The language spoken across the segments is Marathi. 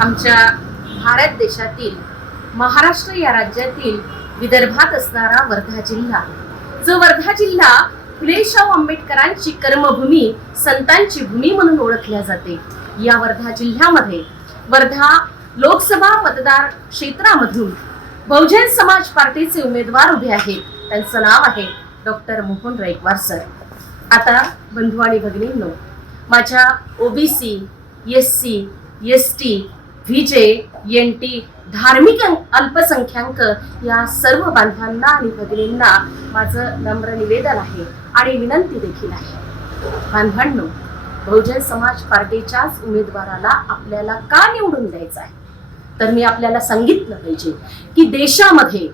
आमच्या भारत देशातील महाराष्ट्र या राज्यातील विदर्भात असणारा वर्धा जिल्हा. जो वर्धा जिल्हा फुले शाहू आंबेडकरांची कर्मभूमी संतांची भूमी म्हणून ओळखल्या जाते. या वर्धा जिल्ह्यामध्ये वर्धा लोकसभा मतदार क्षेत्रामधून बहुजन समाज पार्टीचे उमेदवार उभे आहेत. त्यांचं नाव आहे डॉक्टर मोहन रायकवार सर. आता बंधू आणि भगिनींनो माझ्या OBC S C S T विजय जे एन टी धार्मिक अं- अल्पसंख्याक या सर्व बांधवांना आणि भगिनींना माझं नम्र निवेदन आहे आणि विनंती देखील आहे. बांधवांनो बहुजन समाज पार्टीच्याच उमेदवाराला आपल्याला का निवडून द्यायचं आहे? तर मी आपल्याला सांगितलं पाहिजे की देशामध्ये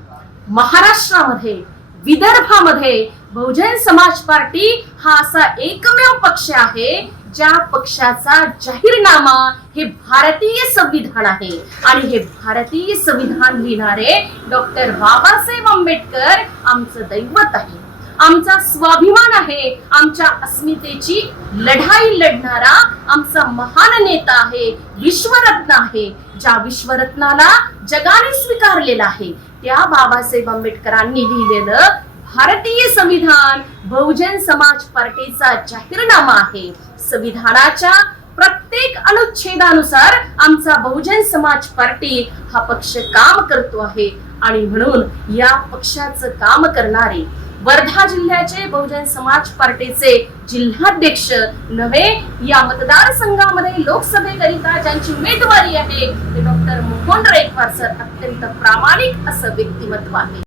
महाराष्ट्रामध्ये विदर्भामध्ये बहुजन समाज पार्टी हा असा एकमेव पक्ष आहे ज्या पक्षाचा जाहीरनामा हे भारतीय संविधान आहे. आणि हे भारतीय संविधान लिहिणारे डॉक्टर बाबासाहेब आंबेडकर आमचं दैवत आहे आमचा स्वाभिमान आहे. आमच्या अस्मितेची लढाई लढणारा आमचा महान नेता आहे. विश्वरत्न आहे. ज्या विश्वरत्नाला जगाने स्वीकारलेला आहे त्या बाबासाहेब आंबेडकरांनी लिहिलेलं भारतीय संविधान बहुजन समाज पार्टीचा जाहीरनामा आहे. संविधानाच्या प्रत्येक अनुच्छेदानुसार आमचा बहुजन समाज पार्टी हा पक्ष काम करतो आहे. आणि म्हणून या पक्षाचं काम करणारे वर्धा जिल्ह्याचे बहुजन समाज पार्टीचे जिल्हाध्यक्ष नव्हे या मतदारसंघामध्ये लोकसभेकरिता ज्यांची उमेदवारी आहे ते डॉक्टर मोहन रेखवार सर अत्यंत प्रामाणिक असं व्यक्तिमत्व आहे.